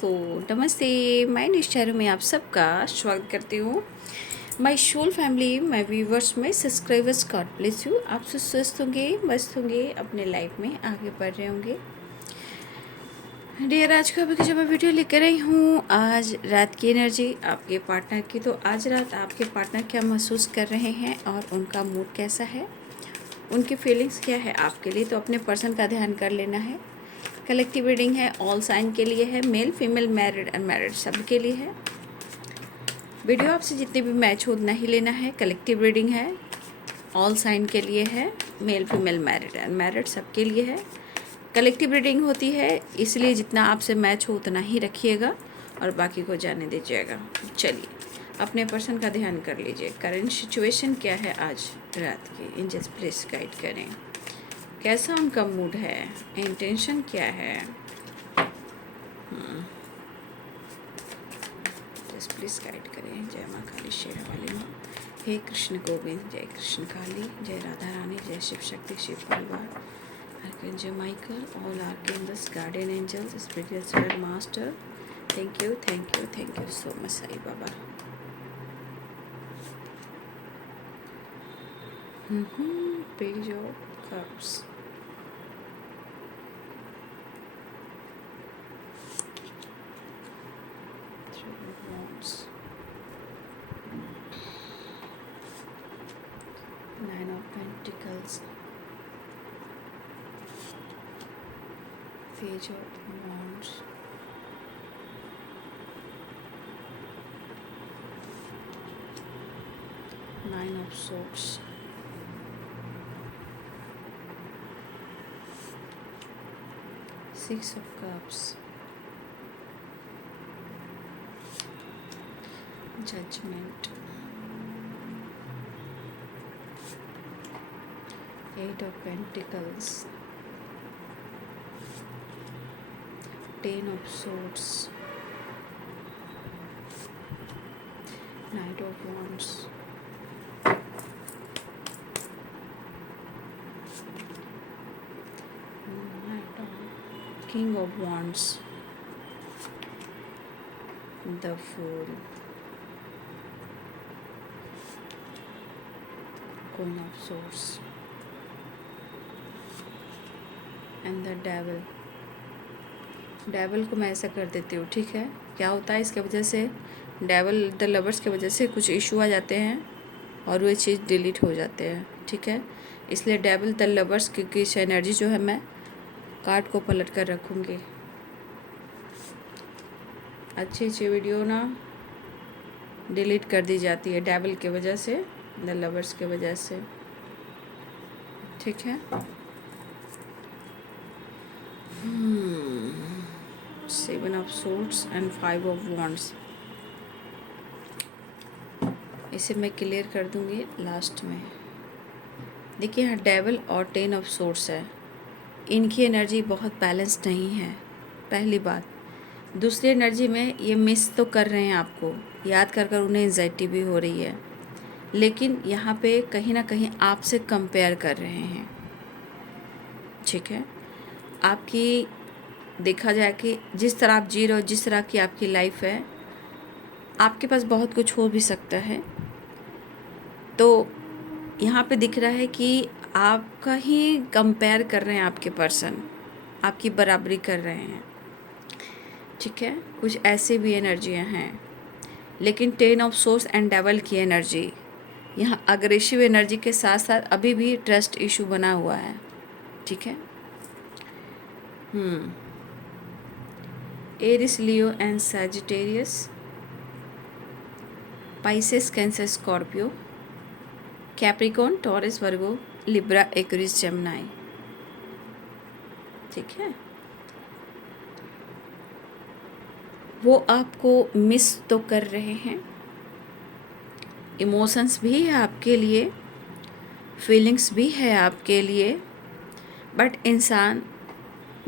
दोस्तों, नमस्ते। मैं निश्चारू में आप सबका स्वागत करती हूँ। My soul family, my viewers, my subscribers, God bless you. आप सब स्वस्थ होंगे, मस्त होंगे, अपने लाइफ में आगे बढ़ रहे होंगे। डियर, आज का अभी जब मैं वीडियो लेकर आई हूँ, आज रात की एनर्जी आपके पार्टनर की। तो आज रात आपके पार्टनर क्या महसूस कर रहे हैं और उनका मूड कैसा है, उनकी फीलिंग्स क्या है आपके लिए, तो अपने पर्सन का ध्यान कर लेना है। कलेक्टिव रीडिंग है, ऑल साइन के लिए है, मेल फीमेल मैरिड अनमैरिड सब के लिए है। वीडियो आपसे जितने भी मैच हो उतना ही लेना है। कलेक्टिव रीडिंग है, ऑल साइन के लिए है, मेल फीमेल मैरिड अनमैरिड सब के लिए है। कलेक्टिव रीडिंग होती है, इसलिए जितना आपसे मैच हो उतना ही रखिएगा और बाकी को जाने दीजिएगा। चलिए, अपने पर्सन का ध्यान कर लीजिए। करंट सिचुएशन क्या है आज रात की, एंजल्स प्लीज गाइड करें। कैसा उनका मूड है, इंटेंशन क्या है। जस्ट प्लीज गाइड करें। जय माँ काली शेरा वाली माँ, हे कृष्ण गोविंद, जय कृष्ण काली, जय राधा रानी, जय शिव शक्ति, शिव परिवार, archangel Michael, all archangels, guardian angels, spiritual master, thank you, thank you, thank you so much Sai Baba. Page of cups, Nine of Pentacles, Page of Wands, Nine of Swords, Six of Cups, Judgment, Eight of Pentacles, Ten of Swords, Knight of Wands, King of Wands, the Fool, Queen of Swords, and the devil. Devil को मैं ऐसा कर देती हूँ, ठीक है। क्या होता है इसके वजह से, डेविल द लवर्स के वजह से कुछ इशू आ जाते हैं और वो चीज़ डिलीट हो जाते हैं, ठीक है। इसलिए डेविल द लवर्स की एनर्जी जो है मैं कार्ड को पलट कर रखूँगी। अच्छी अच्छी वीडियो ना डिलीट कर दी जाती है डेविल की वजह से, द लवर्स की वजह से, ठीक है। Seven of Swords and Five of Wands, इसे मैं क्लियर कर दूंगी लास्ट में। देखिए यहाँ डेविल और टेन ऑफ सोर्स है, इनकी एनर्जी बहुत बैलेंस नहीं है, पहली बात। दूसरी एनर्जी में ये मिस तो कर रहे हैं, आपको याद कर कर उन्हें एंजाइटी भी हो रही है, लेकिन यहाँ पे कहीं ना कहीं आपसे कंपेयर कर रहे हैं, ठीक है। आपकी देखा जाए कि जिस तरह आप जी रहे हो, जिस तरह की आपकी लाइफ है, आपके पास बहुत कुछ हो भी सकता है। तो यहाँ पे दिख रहा है कि आपका ही कंपेयर कर रहे हैं, आपके पर्सन आपकी बराबरी कर रहे हैं, ठीक है। कुछ ऐसे भी एनर्जियाँ हैं, लेकिन ten of source and devil की एनर्जी यहाँ अग्रेसिव एनर्जी के साथ साथ अभी भी ट्रस्ट इशू बना हुआ है, ठीक है। Aries, Leo and Sagittarius, Pisces, Cancer, Scorpio, Capricorn, Taurus, Virgo, Libra, Aquarius, Gemini, ठीक है। वो आपको मिस तो कर रहे हैं, इमोशंस भी है आपके लिए, फीलिंग्स भी है आपके लिए, बट इंसान,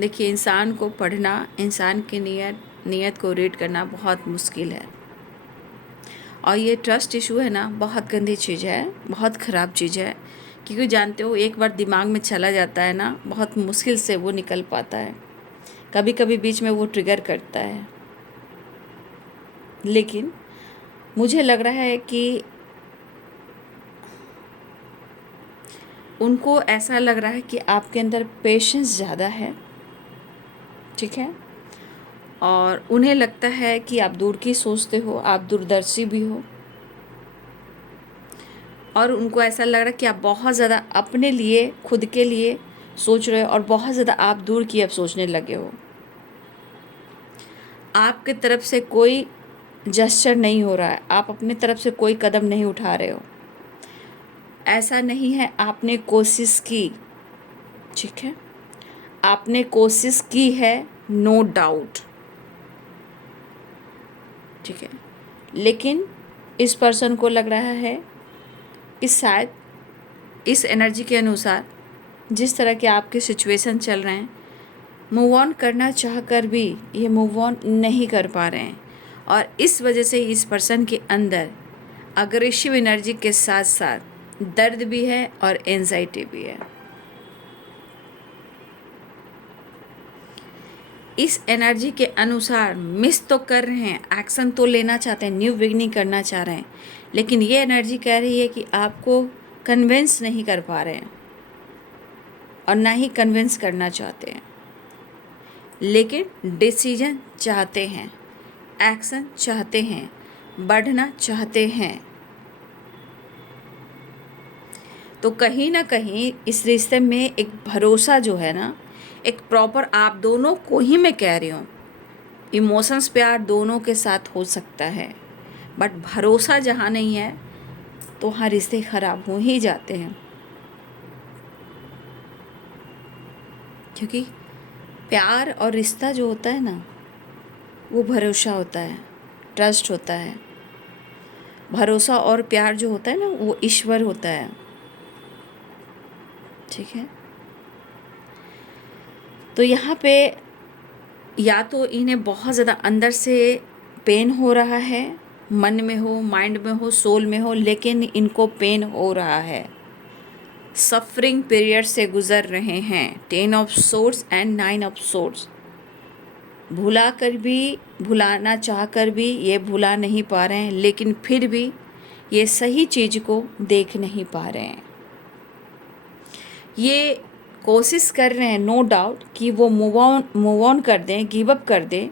देखिए इंसान को पढ़ना, इंसान की नीयत को रीड करना बहुत मुश्किल है। और ये ट्रस्ट इशू है ना, बहुत गंदी चीज़ है, बहुत ख़राब चीज़ है, क्योंकि जानते हो एक बार दिमाग में चला जाता है ना, बहुत मुश्किल से वो निकल पाता है, कभी कभी बीच में वो ट्रिगर करता है, लेकिन मुझे लग रहा है कि उनको ऐसा लग रहा है कि आपके अंदर पेशेंस ज़्यादा है, ठीक है, और उन्हें लगता है कि आप दूर की सोचते हो, आप दूरदर्शी भी हो, और उनको ऐसा लग रहा है कि आप बहुत ज़्यादा अपने लिए, खुद के लिए सोच रहे हो और बहुत ज़्यादा आप दूर की अब सोचने लगे हो। आपकी तरफ से कोई जेस्चर नहीं हो रहा है, आप अपनी तरफ से कोई कदम नहीं उठा रहे हो। ऐसा नहीं है, आपने कोशिश की, ठीक है, आपने कोशिश की है, नो डाउट, ठीक है, लेकिन इस पर्सन को लग रहा है कि शायद इस एनर्जी के अनुसार जिस तरह के आपके सिचुएशन चल रहे हैं, मूव ऑन करना चाह कर भी ये मूव ऑन नहीं कर पा रहे हैं, और इस वजह से इस पर्सन के अंदर अग्रेसिव एनर्जी के साथ साथ दर्द भी है और एंजाइटी भी है। इस एनर्जी के अनुसार मिस तो कर रहे हैं, एक्शन तो लेना चाहते हैं, न्यू बिगनिंग करना चाह रहे हैं, लेकिन ये एनर्जी कह रही है कि आपको कन्विंस नहीं कर पा रहे हैं और ना ही कन्विंस करना चाहते हैं, लेकिन डिसीजन चाहते हैं, एक्शन चाहते हैं, बढ़ना चाहते हैं। तो कहीं ना कहीं इस रिश्ते में एक भरोसा जो है ना, एक प्रॉपर, आप दोनों को ही मैं कह रही हूँ, इमोशंस प्यार दोनों के साथ हो सकता है, बट भरोसा जहाँ नहीं है तो वहाँ रिश्ते ख़राब हो ही जाते हैं, क्योंकि प्यार और रिश्ता जो होता है ना, वो भरोसा होता है, ट्रस्ट होता है। भरोसा और प्यार जो होता है ना, वो ईश्वर होता है, ठीक है। तो यहाँ पे या तो इन्हें बहुत ज़्यादा अंदर से पेन हो रहा है, मन में हो, माइंड में हो, सोल में हो, लेकिन इनको पेन हो रहा है, सफरिंग पीरियड से गुज़र रहे हैं। 10 of swords and 9 of swords, भुला कर भी, भुलाना चाह कर भी ये भुला नहीं पा रहे हैं, लेकिन फिर भी ये सही चीज़ को देख नहीं पा रहे हैं। ये कोशिश कर रहे हैं नो डाउट कि वो मूव ऑन कर दें, गिव अप कर दें,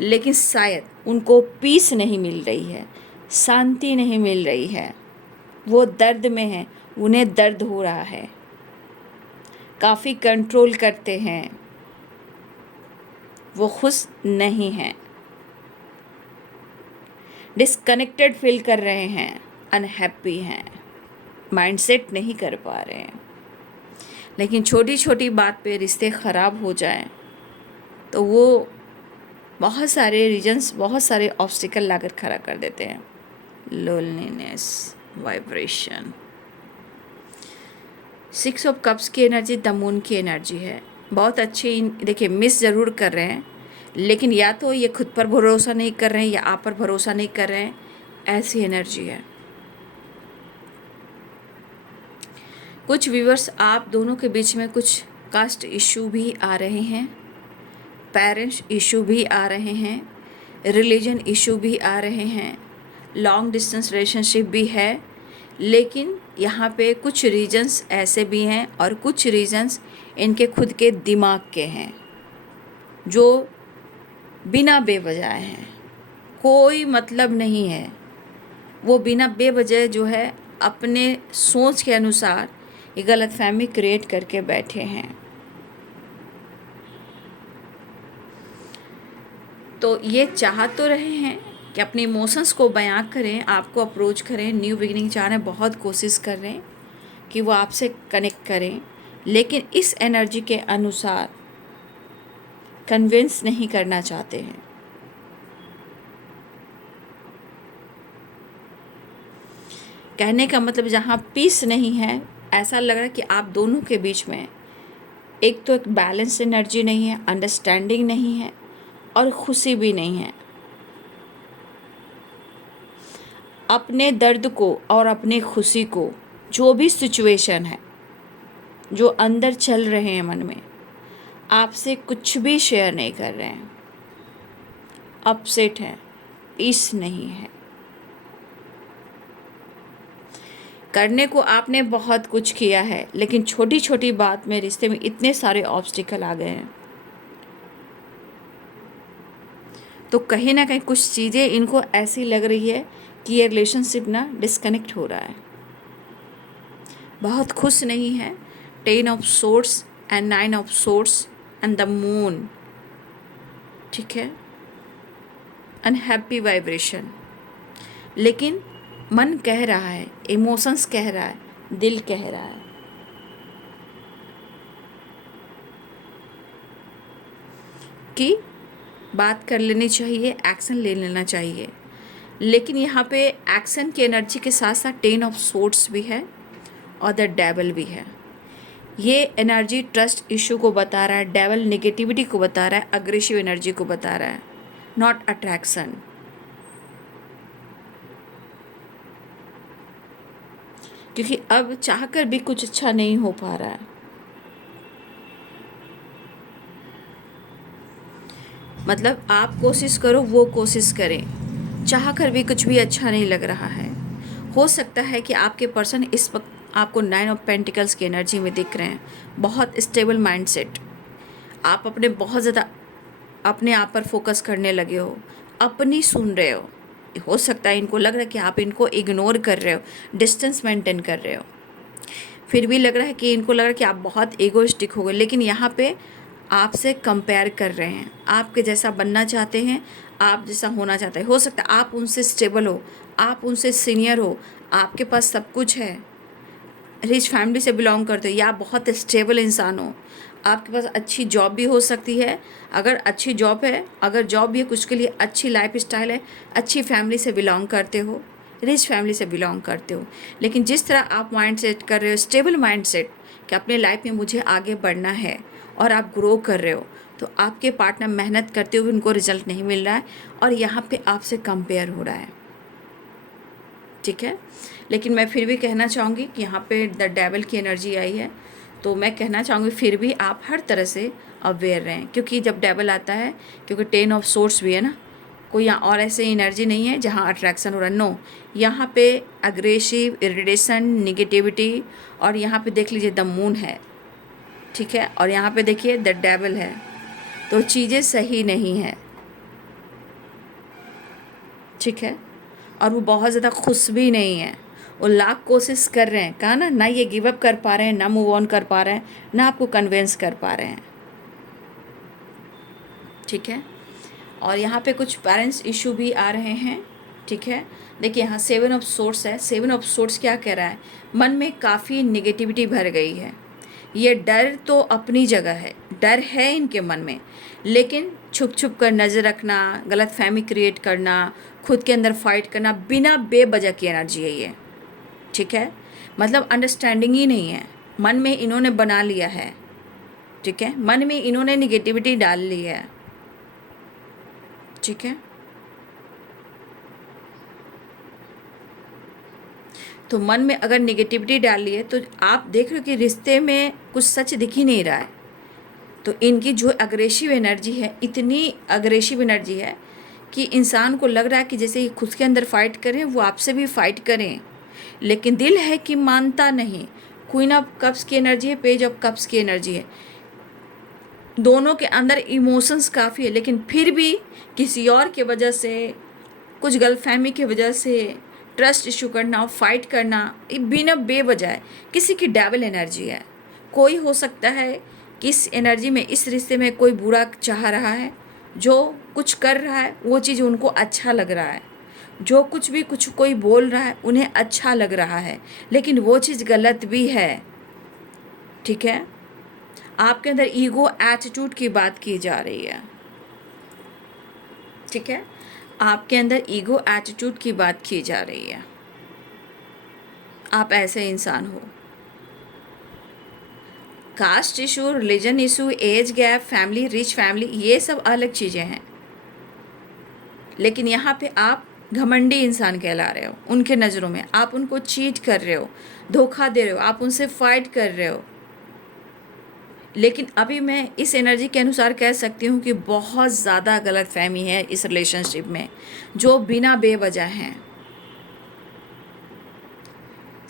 लेकिन शायद उनको पीस नहीं मिल रही है, शांति नहीं मिल रही है, वो दर्द में है, उन्हें दर्द हो रहा है, काफ़ी कंट्रोल करते हैं, वो खुश नहीं हैं, डिस्कनेक्टेड फील कर रहे हैं, अनहैप्पी हैं, माइंडसेट नहीं कर पा रहे हैं। लेकिन छोटी छोटी बात पे रिश्ते ख़राब हो जाएं तो वो बहुत सारे रीजन्स, बहुत ऑब्स्टिकल ऑब्स्टिकल लाकर खड़ा कर देते हैं। लोनलीनेस, वाइब्रेशन, 6 ऑफ कप्स की एनर्जी द मून की एनर्जी है, बहुत अच्छी। देखिए, मिस ज़रूर कर रहे हैं, लेकिन या तो ये खुद पर भरोसा नहीं कर रहे हैं या आप पर भरोसा नहीं कर रहे हैं, ऐसी एनर्जी है। कुछ व्यूअर्स, आप दोनों के बीच में कुछ कास्ट इशू भी आ रहे हैं, पेरेंट्स इशू भी आ रहे हैं, रिलीजन इशू भी आ रहे हैं, लॉन्ग डिस्टेंस रिलेशनशिप भी है, लेकिन यहाँ पे कुछ रीजन्स ऐसे भी हैं और कुछ रीजन्स इनके खुद के दिमाग के हैं जो बिना बेवजह हैं, कोई मतलब नहीं है, वो बिना बेवजह जो है अपने सोच के अनुसार ये गलतफहमी क्रिएट करके बैठे हैं। तो ये चाह तो रहे हैं कि अपने इमोशंस को बयां करें, आपको अप्रोच करें, न्यू बिगिनिंग चाह रहे हैं, बहुत कोशिश कर रहे हैं कि वो आपसे कनेक्ट करें, लेकिन इस एनर्जी के अनुसार कन्विंस नहीं करना चाहते हैं। कहने का मतलब जहाँ पीस नहीं है, ऐसा लग रहा है कि आप दोनों के बीच में एक तो एक बैलेंस एनर्जी नहीं है, अंडरस्टैंडिंग नहीं है और खुशी भी नहीं है। अपने दर्द को और अपनी खुशी को, जो भी सिचुएशन है, जो अंदर चल रहे हैं मन में, आपसे कुछ भी शेयर नहीं कर रहे हैं, अपसेट हैं, पीस नहीं है। करने को आपने बहुत कुछ किया है, लेकिन छोटी छोटी बात में रिश्ते में इतने सारे ऑब्स्टिकल आ गए हैं, तो कहीं ना कहीं कुछ चीज़ें इनको ऐसी लग रही है कि ये रिलेशनशिप ना डिस्कनेक्ट हो रहा है, बहुत खुश नहीं है। 10 of swords and 9 of swords and the moon, ठीक है, अनहैप्पी वाइब्रेशन। लेकिन मन कह रहा है, इमोशंस कह रहा है, दिल कह रहा है कि बात कर लेनी चाहिए, एक्शन ले लेना चाहिए। लेकिन यहाँ पे एक्शन की एनर्जी के साथ साथ 10 ऑफ सोर्ड्स भी है और द डेविल भी है। ये एनर्जी ट्रस्ट इशू को बता रहा है, डेविल नेगेटिविटी को बता रहा है, अग्रेसिव एनर्जी को बता रहा है, नॉट अट्रैक्शन। क्योंकि अब चाहकर भी कुछ अच्छा नहीं हो पा रहा है। मतलब आप कोशिश करो, वो कोशिश करें, चाहकर भी कुछ भी अच्छा नहीं लग रहा है। हो सकता है कि आपके पर्सन इस वक्त आपको 9 ऑफ पेंटिकल्स की एनर्जी में दिख रहे हैं, बहुत स्टेबल माइंडसेट। आप अपने बहुत ज़्यादा अपने आप पर फोकस करने लगे हो, अपनी सुन रहे हो सकता है इनको लग रहा है कि आप इनको इग्नोर कर रहे हो, डिस्टेंस मेंटेन कर रहे हो। फिर भी लग रहा है कि इनको लग रहा है कि आप बहुत ईगोइस्टिक हो गए, लेकिन यहाँ पे आपसे कंपेयर कर रहे हैं, आपके जैसा बनना चाहते हैं, आप जैसा होना चाहते हैं। हो सकता है आप उनसे स्टेबल हो, आप उनसे सीनियर हो, आपके पास सब कुछ है, रिच फैमिली से बिलोंग करते हो, या आप बहुत स्टेबल इंसान हो, आपके पास अच्छी जॉब भी हो सकती है। अगर अच्छी जॉब है, अगर जॉब भी है, कुछ के लिए अच्छी लाइफ स्टाइल है, अच्छी फैमिली से बिलोंग करते हो, रिच फैमिली से बिलोंग करते हो। लेकिन जिस तरह आप माइंड सेट कर रहे हो, स्टेबल माइंड सेट कि अपने लाइफ में मुझे आगे बढ़ना है, और आप ग्रो कर रहे हो, तो आपके पार्टनर मेहनत करते हुए उनको रिजल्ट नहीं मिल रहा है, और यहाँ पे आपसे कंपेयर हो रहा है, ठीक है। लेकिन मैं फिर भी कहना चाहूँगी कि यहाँ पे द डेविल की एनर्जी आई है, तो मैं कहना चाहूँगी फिर भी आप हर तरह से अवेयर रहें। क्योंकि जब डेविल आता है, क्योंकि 10 ऑफ सोर्ड्स भी है ना, कोई यहाँ और ऐसे एनर्जी नहीं है जहाँ अट्रैक्शन हो रहा है, नो। यहाँ पे अग्रेसिव, इरिटेशन, निगेटिविटी, और यहाँ पे देख लीजिए द मून है, ठीक है, और यहाँ पे देखिए द डेविल है। तो चीज़ें सही नहीं है, ठीक है। और वो बहुत ज़्यादा खुश भी नहीं है, वो लाख कोशिश कर रहे हैं, कहा ना ये गिव अप कर पा रहे हैं, ना मूव ऑन कर पा रहे हैं, ना आपको कन्विंस कर पा रहे हैं, ठीक है। और यहाँ पे कुछ पेरेंट्स इशू भी आ रहे हैं, ठीक है। देखिए यहाँ 7 ऑफ सोर्ड्स है। 7 ऑफ सोर्ड्स क्या कह रहा है, मन में काफ़ी नेगेटिविटी भर गई है। ये डर तो अपनी जगह है, डर है इनके मन में, लेकिन छुप छुप कर नज़र रखना, गलत फहमी क्रिएट करना, खुद के अंदर फाइट करना, बिना बेवजह की एनर्जी है ये, ठीक है। मतलब अंडरस्टैंडिंग ही नहीं है, मन में इन्होंने बना लिया है, ठीक है, मन में इन्होंने निगेटिविटी डाल ली है, ठीक है। तो मन में अगर निगेटिविटी डाल ली है, तो आप देख रहे हो कि रिश्ते में कुछ सच दिख ही नहीं रहा है। तो इनकी जो अग्रेसिव एनर्जी है, इतनी अग्रेसिव एनर्जी है कि इंसान को लग रहा है कि जैसे ही खुद के अंदर फाइट करें, वो आपसे भी फाइट करें, लेकिन दिल है कि मानता नहीं। क्वीन ऑफ कप्स की एनर्जी है, पेज ऑफ कप्स की एनर्जी है। दोनों के अंदर इमोशंस काफ़ी है, लेकिन फिर भी किसी और की वजह से, कुछ गलतफहमी की वजह से ट्रस्ट इशू करना और फाइट करना, ये बिना बेवजह किसी की डेविल एनर्जी है। कोई हो सकता है कि इस एनर्जी में, इस रिश्ते में कोई बुरा चाह रहा है, जो कुछ कर रहा है वो चीज़ उनको अच्छा लग रहा है, जो कुछ भी कुछ कोई बोल रहा है उन्हें अच्छा लग रहा है, लेकिन वो चीज़ गलत भी है, ठीक है। आपके अंदर ईगो एटीट्यूड की बात की जा रही है, ठीक है, आपके अंदर ईगो एटीट्यूड की बात की जा रही है। आप ऐसे इंसान हो। Caste issue, religion issue, age gap, family, rich family, ये सब अलग चीज़ें हैं, लेकिन यहाँ पे आप घमंडी इंसान कहला रहे हो उनके नज़रों में। आप उनको चीट कर रहे हो, धोखा दे रहे हो, आप उनसे फाइट कर रहे हो, लेकिन अभी मैं इस एनर्जी के अनुसार कह सकती हूँ कि बहुत ज़्यादा गलतफहमी है इस रिलेशनशिप में, जो बिना बेवजह हैं।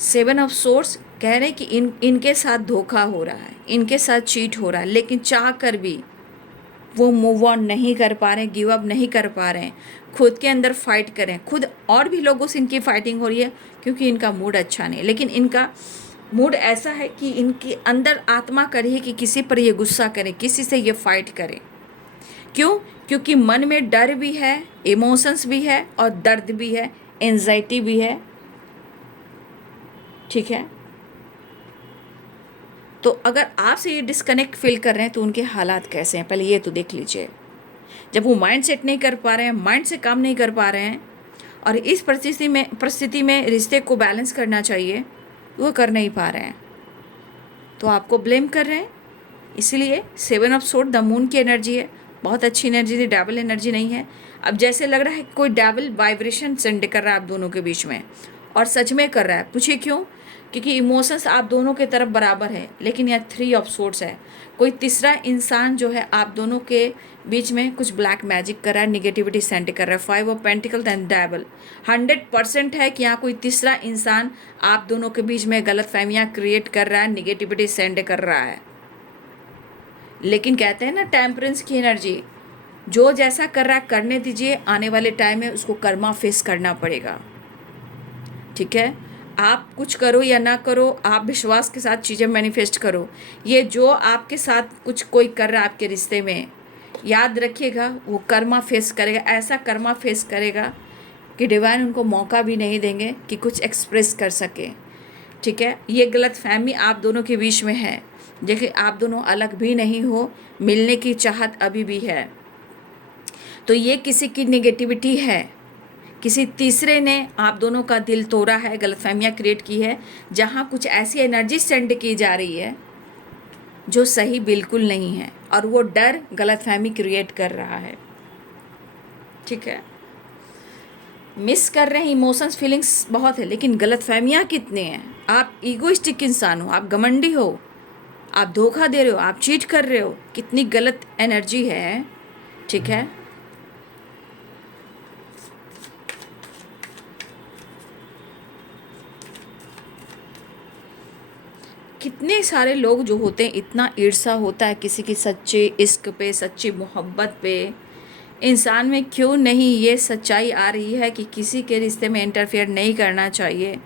7 ऑफ सोर्स कह रहे हैं कि इनके साथ धोखा हो रहा है, इनके साथ चीट हो रहा है, लेकिन चाह कर भी वो मूव ऑन नहीं कर पा रहे हैं, गिव अप नहीं कर पा रहे हैं, खुद के अंदर फाइट करें खुद। और भी लोगों से इनकी फाइटिंग हो रही है क्योंकि इनका मूड अच्छा नहीं, लेकिन इनका मूड ऐसा है कि इनके अंदर आत्मा कर रही है कि किसी पर ये गुस्सा करें, किसी से ये फाइट करें। क्यों? क्योंकि मन में डर भी है, इमोशंस भी है और दर्द भी है, एंजाइटी भी है। ठीक है, तो अगर आपसे ये डिस्कनेक्ट फील कर रहे हैं तो उनके हालात कैसे हैं पहले ये तो देख लीजिए। जब वो माइंड सेट नहीं कर पा रहे हैं, माइंड से काम नहीं कर पा रहे हैं, और इस परिस्थिति में रिश्ते को बैलेंस करना चाहिए, वो कर नहीं पा रहे हैं, तो आपको ब्लेम कर रहे हैं। इसलिए 7 ऑफ सोर्ड द मून की एनर्जी है, बहुत अच्छी एनर्जी थी, डेविल एनर्जी नहीं है। अब जैसे लग रहा है कोई डेविल वाइब्रेशन सेंड कर रहा है आप दोनों के बीच में, और सच में कर रहा है। पूछिए क्यों? क्योंकि इमोशंस आप दोनों के तरफ बराबर है, लेकिन यहाँ 3 ऑफ सोर्ड्स है। कोई तीसरा इंसान जो है आप दोनों के बीच में कुछ ब्लैक मैजिक कर रहा है, निगेटिविटी सेंड कर रहा है। 5 ऑफ पेंटिकल एंड डेविल 100% है कि यहाँ कोई तीसरा इंसान आप दोनों के बीच में गलत फहमियाँ क्रिएट कर रहा है, निगेटिविटी सेंड कर रहा है। लेकिन कहते हैं ना टेम्परेंस की एनर्जी, जो जैसा कर रहा है करने दीजिए, आने वाले टाइम में उसको कर्मा फेस करना पड़ेगा। ठीक है, आप कुछ करो या ना करो, आप विश्वास के साथ चीज़ें मैनिफेस्ट करो। ये जो आपके साथ कुछ कोई कर रहा है आपके रिश्ते में, याद रखिएगा वो कर्मा फेस करेगा, ऐसा कर्मा फेस करेगा कि डिवाइन उनको मौका भी नहीं देंगे कि कुछ एक्सप्रेस कर सके। ठीक है, ये गलत फहमी आप दोनों के बीच में है। देखिए आप दोनों अलग भी नहीं हो, मिलने की चाहत अभी भी है। तो ये किसी की नेगेटिविटी है, किसी तीसरे ने आप दोनों का दिल तोड़ा है, गलतफहमियाँ क्रिएट की है, जहाँ कुछ ऐसी एनर्जी सेंड की जा रही है जो सही बिल्कुल नहीं है, और वो डर गलतफहमी क्रिएट कर रहा है। ठीक है, मिस कर रहे हैं, इमोशंस फीलिंग्स बहुत है, लेकिन गलतफहमियाँ कितने हैं। आप ईगोइस्टिक इंसान हो, आप घमंडी हो, आप धोखा दे रहे हो, आप चीट कर रहे हो, कितनी गलत एनर्जी है। ठीक है, कितने सारे लोग जो होते हैं, इतना ईर्ष्या होता है किसी की सच्चे इश्क पे, सच्ची मोहब्बत पे। इंसान में क्यों नहीं ये सच्चाई आ रही है कि किसी के रिश्ते में इंटरफेयर नहीं करना चाहिए,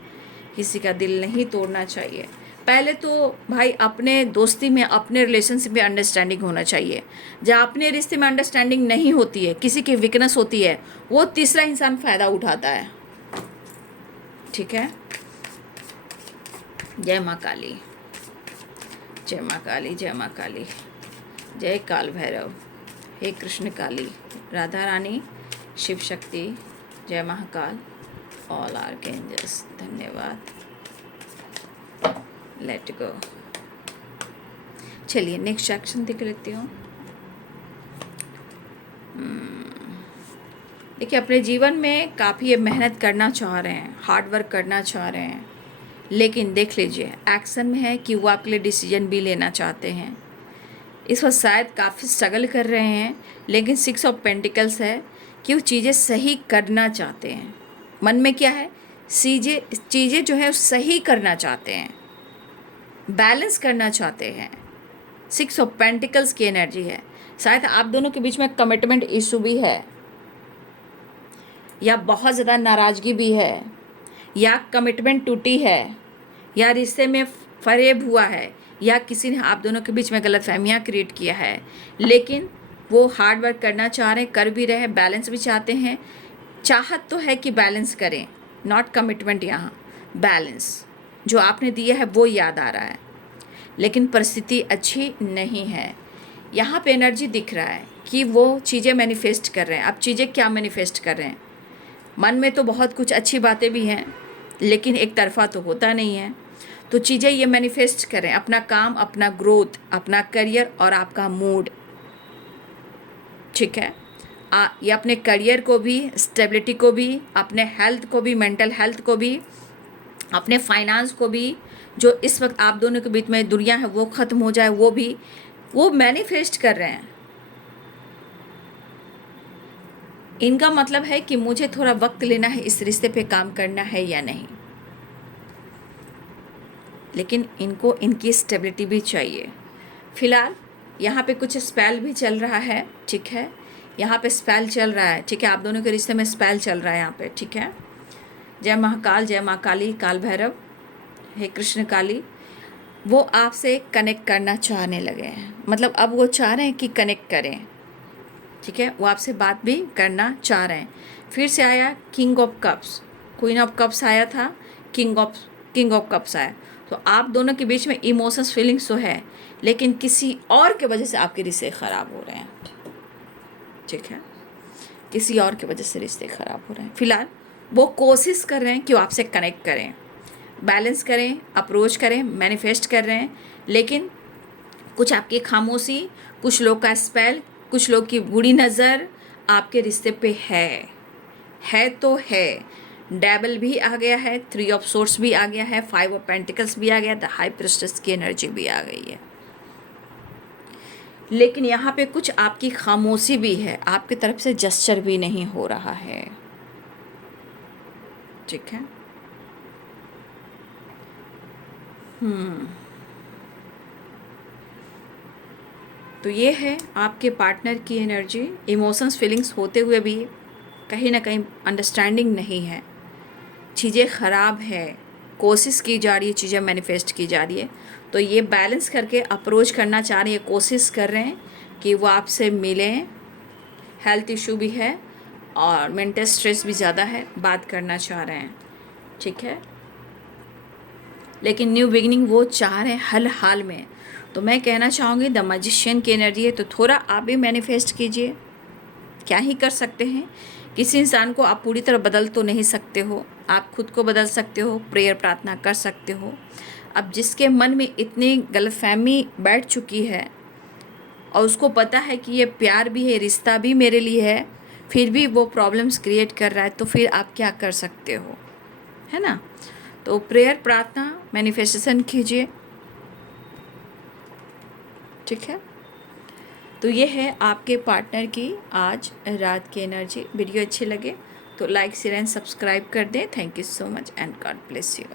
किसी का दिल नहीं तोड़ना चाहिए। पहले तो भाई अपने दोस्ती में, अपने रिलेशनशिप में अंडरस्टैंडिंग होना चाहिए। जहाँ अपने रिश्ते में अंडरस्टैंडिंग नहीं होती है, किसी की वीकनेस होती है, वो तीसरा इंसान फ़ायदा उठाता है। ठीक है, जय माँ काली, जय माँ काली, जय माँ काली, जय काल भैरव, हे कृष्ण काली, राधा रानी, शिव शक्ति, जय महाकाल, ऑल आर्कएंजल्स। धन्यवाद। Let go. चलिए नेक्स्ट सेक्शन देख लेती हूँ। देखिए अपने जीवन में काफ़ी मेहनत करना चाह रहे हैं, हार्ड वर्क करना चाह रहे हैं, लेकिन देख लीजिए एक्शन में है कि वो आपके लिए डिसीजन भी लेना चाहते हैं। इस वक्त शायद काफ़ी स्ट्रगल कर रहे हैं, लेकिन 6 ऑफ पेंटिकल्स है कि वो चीज़ें सही करना चाहते हैं। मन में क्या है, चीज़ें जो है सही करना चाहते हैं, बैलेंस करना चाहते हैं। 6 ऑफ पेंटिकल्स की एनर्जी है। शायद आप दोनों के बीच में कमिटमेंट इशू भी है, या बहुत ज़्यादा नाराज़गी भी है, या कमिटमेंट टूटी है, या रिश्ते में फरेब हुआ है, या किसी ने आप दोनों के बीच में गलतफहमियां क्रिएट किया है। लेकिन वो हार्ड वर्क करना चाह रहे हैं, कर भी रहे हैं, बैलेंस भी चाहते हैं। चाहत तो है कि बैलेंस करें, नॉट कमिटमेंट। यहाँ बैलेंस जो आपने दिया है वो याद आ रहा है, लेकिन परिस्थिति अच्छी नहीं है। यहाँ पे एनर्जी दिख रहा है कि वो चीज़ें मैनिफेस्ट कर रहे हैं। अब चीज़ें क्या मैनिफेस्ट कर रहे हैं, मन में तो बहुत कुछ अच्छी बातें भी हैं, लेकिन एक तरफा तो होता नहीं है। तो चीज़ें ये मैनिफेस्ट करें, अपना काम, अपना ग्रोथ, अपना करियर और आपका मूड। ठीक है, ये अपने करियर को भी, स्टेबिलिटी को भी, अपने हेल्थ को भी, मेंटल हेल्थ को भी, अपने फाइनेंस को भी, जो इस वक्त आप दोनों के बीच में दुनिया है वो ख़त्म हो जाए, वो मैनिफेस्ट कर रहे हैं। इनका मतलब है कि मुझे थोड़ा वक्त लेना है, इस रिश्ते पे काम करना है या नहीं, लेकिन इनको इनकी स्टेबिलिटी भी चाहिए। फिलहाल यहाँ पे कुछ स्पेल भी चल रहा है, ठीक है, यहाँ पे स्पेल चल रहा है, ठीक है, आप दोनों के रिश्ते में स्पेल चल रहा है यहाँ पे, ठीक है। जय महाकाल, जय माँ काली, काल भैरव, हे कृष्ण काली, वो आपसे कनेक्ट करना चाहने लगे हैं। मतलब अब वो चाह रहे हैं कि कनेक्ट करें, ठीक है, वो आपसे बात भी करना चाह रहे हैं। फिर से आया king of cups, queen of cups आया था, किंग ऑफ कप्स आया। तो आप दोनों के बीच में इमोशंस फीलिंग्स तो है, लेकिन किसी और के वजह से आपके रिश्ते ख़राब हो रहे हैं, ठीक है, किसी और की वजह से रिश्ते ख़राब हो रहे हैं। फिलहाल वो कोशिश कर रहे हैं कि वो आपसे कनेक्ट करें, बैलेंस करें, अप्रोच करें, मैनिफेस्ट कर रहे हैं, लेकिन कुछ आपकी खामोशी, कुछ लोग का स्पेल, कुछ लोग की बुरी नज़र आपके रिश्ते पे है तो है। डेविल भी आ गया है, 3 ऑफ सोर्ड्स भी आ गया है, 5 ऑफ पेंटिकल्स भी आ गया, द हाई प्रिस्टेस की एनर्जी भी आ गई है। लेकिन यहाँ पे कुछ आपकी खामोशी भी है, आपकी तरफ से जेस्चर भी नहीं हो रहा है, ठीक है। तो ये है आपके पार्टनर की एनर्जी। इमोशंस फीलिंग्स होते हुए भी कहीं ना कहीं अंडरस्टैंडिंग नहीं है, चीज़ें ख़राब है, कोशिश की जा रही है, चीज़ें मैनिफेस्ट की जा रही है। तो ये बैलेंस करके अप्रोच करना चाह रही है, कोशिश कर रहे हैं कि वो आपसे मिलें। हेल्थ इशू भी है और मेंटल स्ट्रेस भी ज़्यादा है, बात करना चाह रहे हैं, ठीक है, लेकिन न्यू बिगिनिंग वो चाह रहे हैं हर हाल में। तो मैं कहना चाहूँगी द मैजिशियन की एनर्जी है, तो थोड़ा आप भी मैनिफेस्ट कीजिए। क्या ही कर सकते हैं, किसी इंसान को आप पूरी तरह बदल तो नहीं सकते हो, आप खुद को बदल सकते हो, प्रेयर प्रार्थना कर सकते हो। अब जिसके मन में इतनी गलतफहमी बैठ चुकी है और उसको पता है कि ये प्यार भी है, रिश्ता भी मेरे लिए है, फिर भी वो प्रॉब्लम्स क्रिएट कर रहा है, तो फिर आप क्या कर सकते हो, है ना। तो प्रेयर प्रार्थना मैनिफेस्टेशन कीजिए, ठीक है। तो ये है आपके पार्टनर की आज रात की एनर्जी। वीडियो अच्छे लगे तो लाइक शेयर एंड सब्सक्राइब कर दें। Thank you so much and God bless you.